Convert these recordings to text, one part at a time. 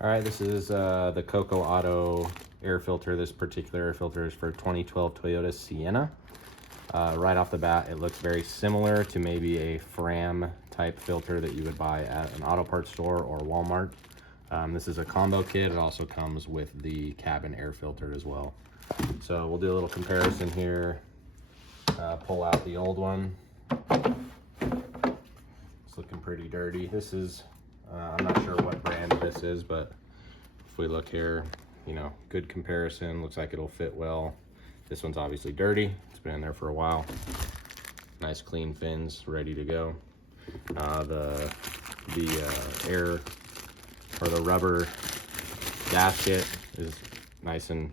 All right, this is the Coco Auto air filter. This particular air filter is for 2012 Toyota Sienna. Right off the bat, it looks very similar to maybe a Fram type filter that you would buy at an auto parts store or Walmart. This is a combo kit. It also comes with the cabin air filter as well. So we'll do a little comparison here. Pull out the old one. It's looking pretty dirty. This is, I'm not sure what brand this is, but if we look here, you know, good comparison. Looks like it'll fit well. This one's obviously dirty. It's been in there for a while. Nice clean fins, ready to go. The air or the rubber gasket is nice and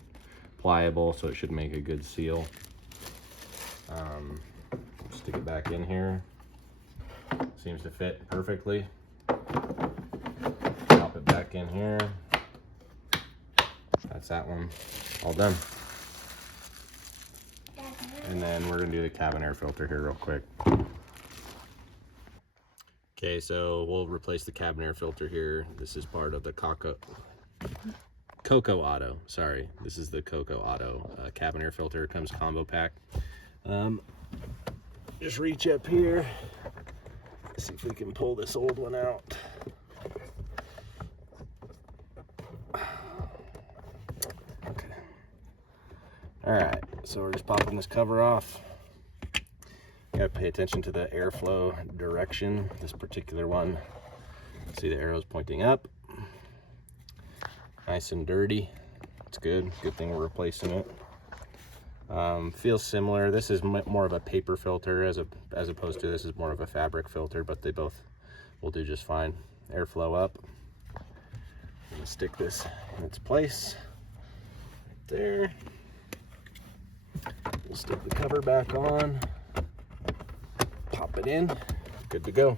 pliable, so it should make a good seal. Stick it back in here. Seems to fit perfectly. Drop it back in here. That's that one all done. And then we're gonna do the cabin air filter here real quick. Okay, so we'll replace the cabin air filter here. This is part of the Coco Auto. Sorry, this is the Coco Auto cabin air filter. It comes combo pack. Just reach up here. See if we can pull this old one out. Okay. All right, so we're just popping this cover off. You gotta pay attention to the airflow direction. This particular one, see the arrows pointing up. Nice and dirty. It's good. Good thing we're replacing it. Feels similar. This is more of a paper filter as opposed to this is more of a fabric filter, but they both will do just fine. Airflow up. I'm gonna stick this in its place right there. We'll stick the cover back on. Pop it in. Good to go.